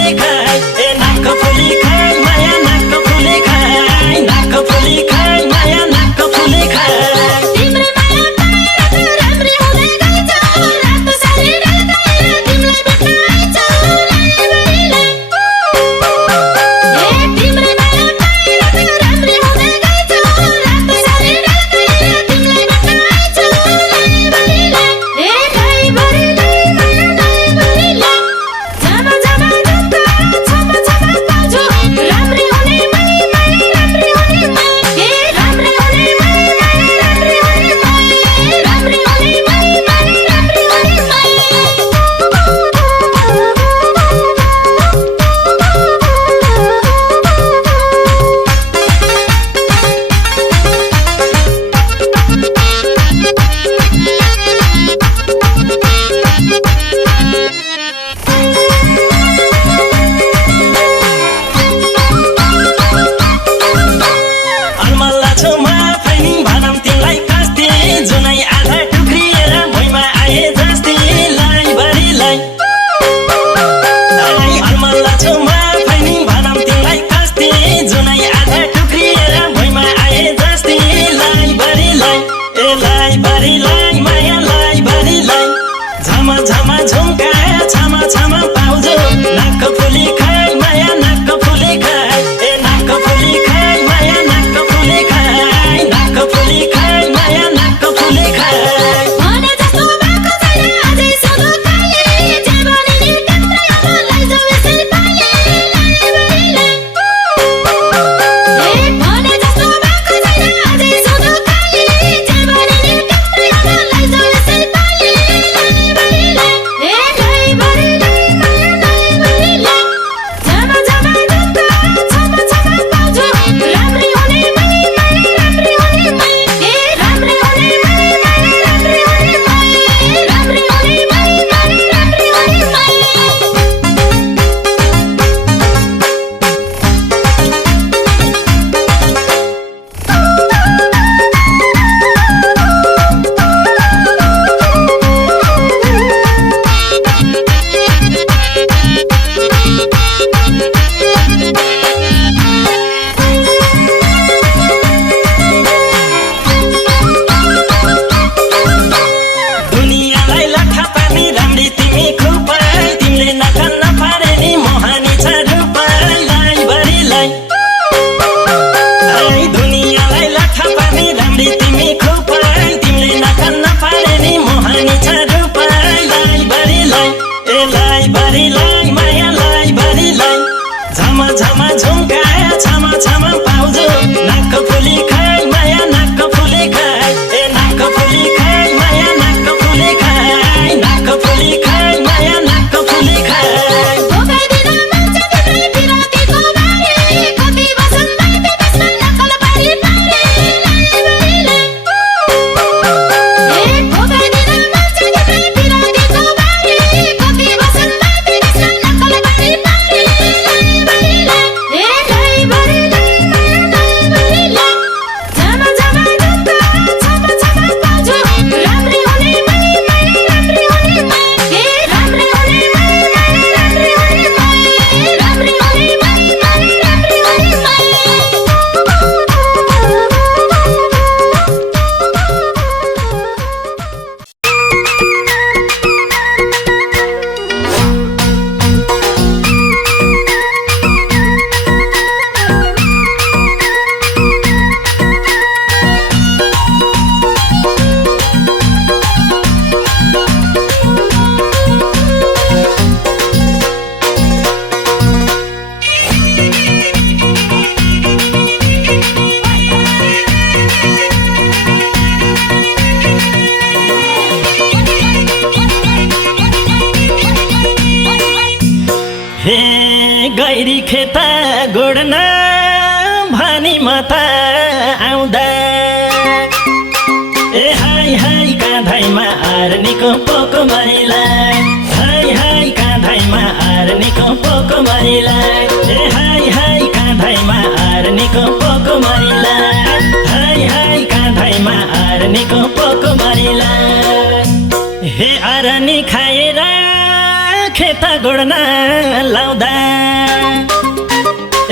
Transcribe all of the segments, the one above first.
नाक फुली खाए माया नाक फुली खाए छामा झुम्काया छामा छामा पाउँछु नाक फुली खाइ माया नाक फुली खाइ ए नाक फुली खाइ माया नाक फुली खाइ नाक फुली खाइ माया नाक फुली खाइ गैरी खेता गोड्न भनी मत आउँदा ए हाई हाई काँधैमा आर्नीको पोको मरिलाई हाई हाई काँधैमा आर्नीको पोको मरिलाई ए हाई हाई काँधैमा आर्नीको पोको मरिलाई हाई हाई काँधैमा आर्नीको पोको मरिलाई हे आर्नी खाएर खेता गोड्न लाउँदा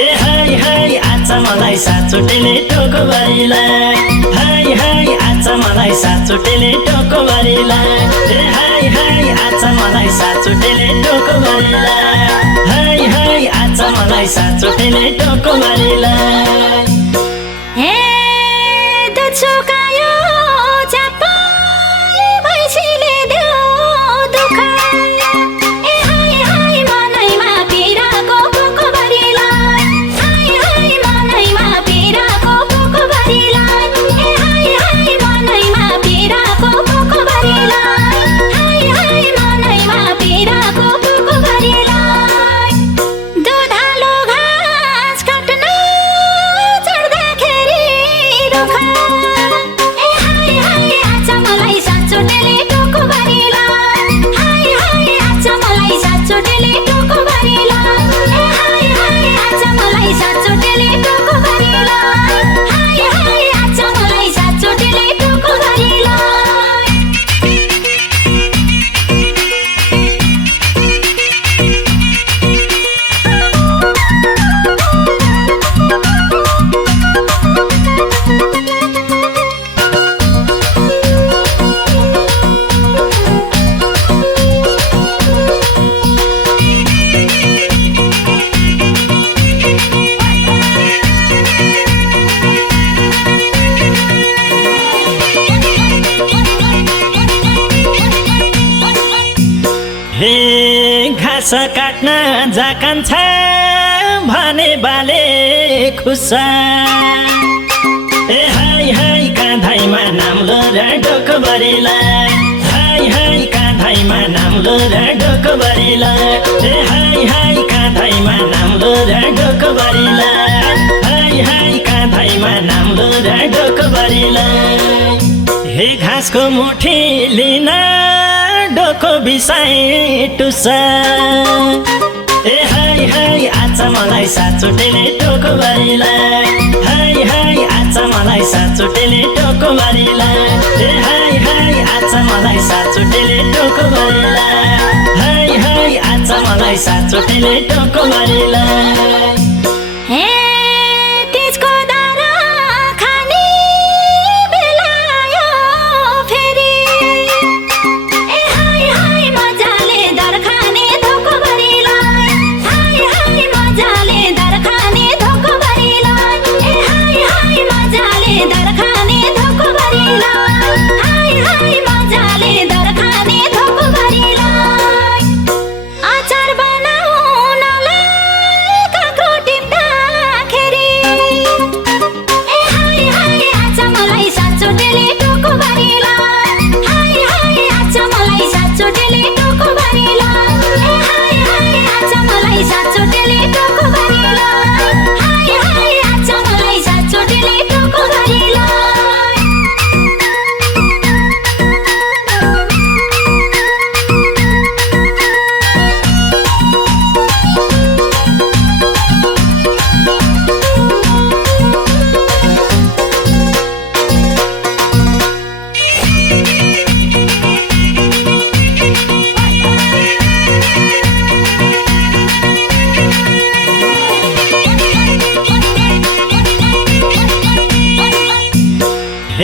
ए हाई हाई आज मलाई साचोटेले टोको भरिलाई हाई हाई आज मलाई साचोटेले टोको भरिलाई ए हाई हाई आज मलाई साचोटेले टोको भरिलाई हाई हाई आज मलाई साचोटेले टोको भरिलाई हे दुछुकायो चाpai भैँसीले देऊ दुःख घाँस काट्न जाकान्छ भने बाले खुसा ए हाई हाई काँधैमा नाम्लो र डोकोभरिलाई हाई हाई काँधैमा नाम्लो र डोकोभरिलाई ए हाई हाई काँधैमा नाम्लो र डोकोभरिलाई हाई हाई काँधैमा नाम्लो र डोकोभरिलाई हे घाँसको मुठी लिन डोको बिसाइ टुसा ए हाई हाई आज मलाई साचोटेले टोको भरिलाई हाई हाई आज मलाई साचोटेले टोको भरिलाई ए हाई हाई आज मलाई साचोटेले टोको भरिलाई हाई हाई आज मलाई साचोटेले टोको भरिलाई आचार बनाउनलाई काँक्रो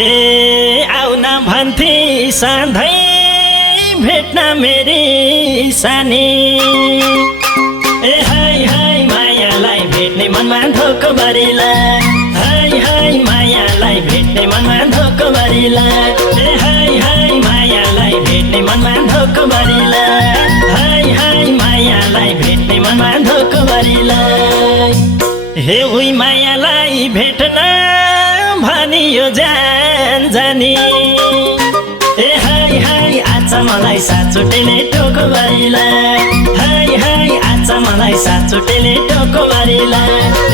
ए आउन भन्थे सधैँ भेट्न मेरी सानी ए हाय हाय मायालाई भेट्ने मनमा धोको भरिला हाय हाय मायालाई भेट्ने मनमा धोको भरिला ए हाय हाय मायालाई भेट्ने मनमा धोको भरिला हाय हाय मायालाई भेट्ने मनमा धोको भरिला हे उही मायालाई भेट्न भनियो जान जानी ए हाय हाय आज मलाई साचोटेले टोको भरिला हाय हाय आज मलाई साचोटेले टोको भरिला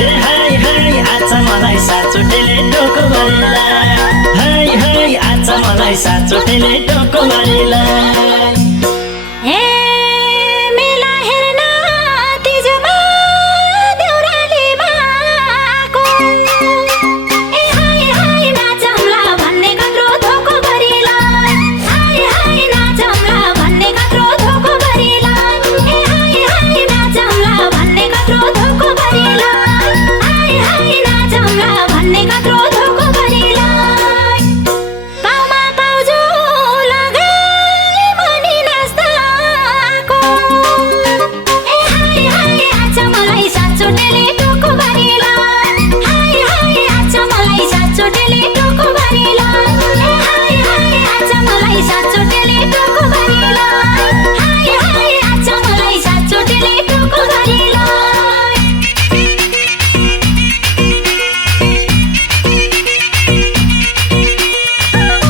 ए हाय हाय आज मलाई साचोटेले टोको भरिला हाय हाय आज मलाई साचोटेले